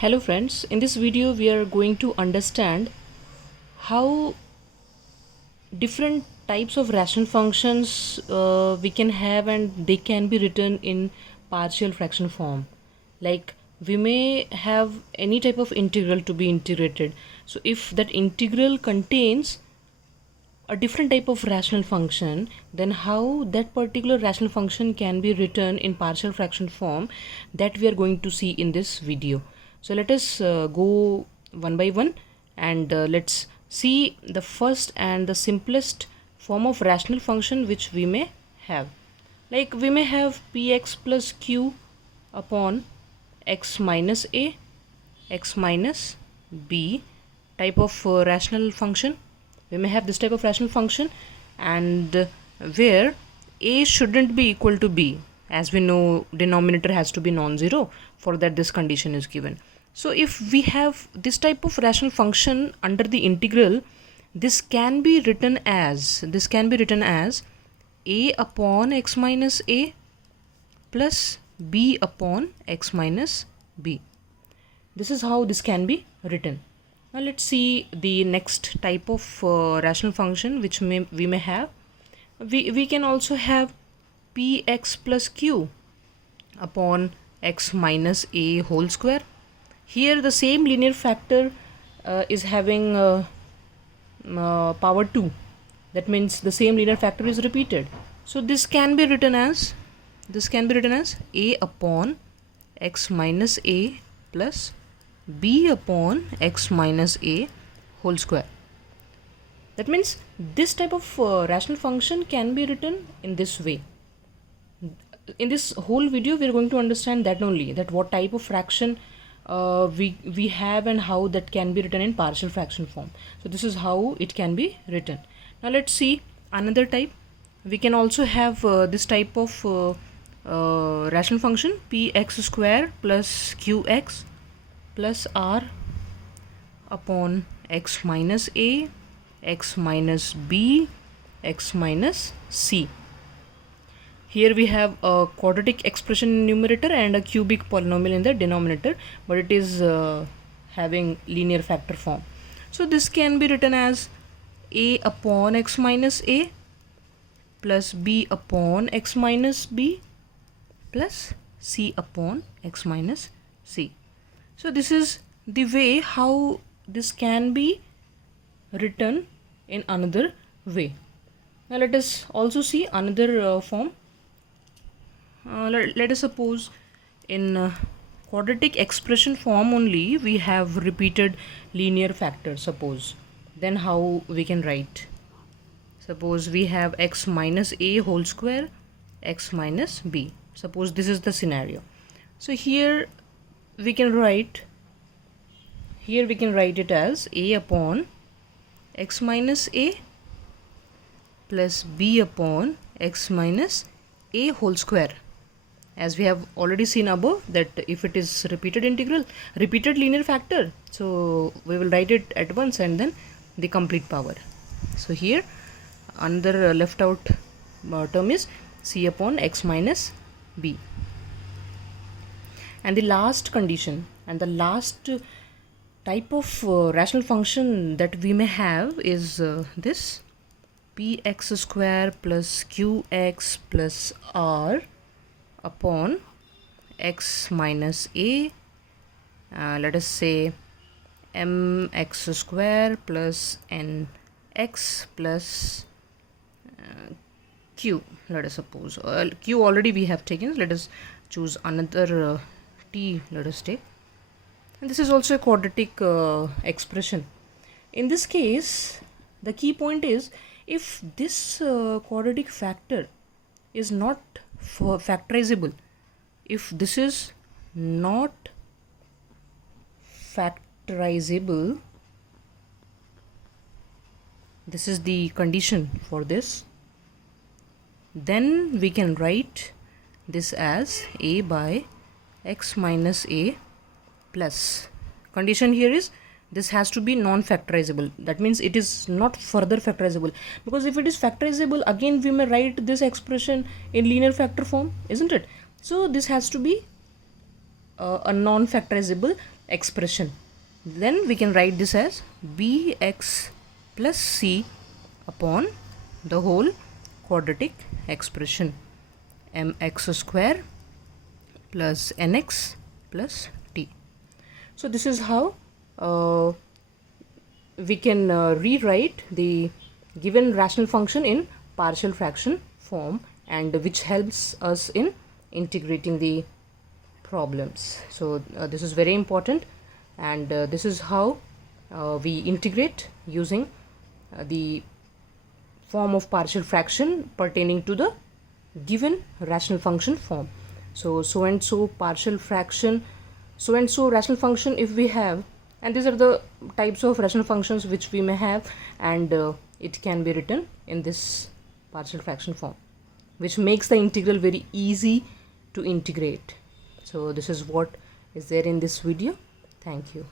Hello friends, in this video we are going to understand how different types of rational functions we can have and they can be written in partial fraction form. Like we may have any type of integral to be integrated. So if that integral contains a different type of rational function, then how that particular rational function can be written in partial fraction form, that we are going to see in this video. So let us go one by one and let's see the first and the simplest form of rational function which we may have. Like we may have px plus q upon x minus a, x minus b type of rational function. We may have this type of rational function, and where a shouldn't be equal to b, as we know denominator has to be non-zero. For that this condition is given. So if we have this type of rational function under the integral, this can be written as a upon x minus a plus b upon x minus b. This is how this can be written. Now let's see the next type of rational function which we may have. We can also have px plus q upon x minus a whole square. Here the same linear factor is having power 2. That means the same linear factor is repeated. So this can be written as a upon x minus a plus b upon x minus a whole square. That means this type of rational function can be written in this way. In this whole video we are going to understand that only, that what type of fraction we have and how that can be written in partial fraction form. So this is how it can be written. Now let's see another type. We can also have this type of rational function px square plus qx plus r upon x minus a, x minus b, x minus c. Here we have a quadratic expression in numerator and a cubic polynomial in the denominator, but it is having linear factor form. So this can be written as a upon x minus a plus b upon x minus b plus c upon x minus c. So this is the way how this can be written in another way. Now let us also see another form. Let us suppose in quadratic expression form only we have repeated linear factors, suppose. Then how we can write? Suppose we have x minus a whole square, x minus b. Suppose this is the scenario. So here we can write it as a upon x minus a plus b upon x minus a whole square. As we have already seen above, that if it is repeated linear factor, so we will write it at once and then the complete power. So here another left out term is c upon x minus b. And the last condition and the last type of rational function that we may have is this px square plus qx plus r upon x minus a, let us say mx square plus nx plus q. Let us suppose q already we have taken. Let us choose another t, let us take. And this is also a quadratic expression. In this case the key point is, if this quadratic factor is not factorizable, if this is not factorizable, this is the condition for this, then we can write this as a by x minus a plus, condition here is this has to be non-factorizable. That means it is not further factorizable, because if it is factorizable, again we may write this expression in linear factor form, isn't it? So this has to be a non-factorizable expression, then we can write this as bx plus c upon the whole quadratic expression, mx square plus nx plus t. So this is how we can rewrite the given rational function in partial fraction form, and which helps us in integrating the problems. So this is very important, and this is how we integrate using the form of partial fraction pertaining to the given rational function form. So and so partial fraction, so and so rational function if we have, and these are the types of rational functions which we may have, and it can be written in this partial fraction form, which makes the integral very easy to integrate. So this is what is there in this video. Thank you.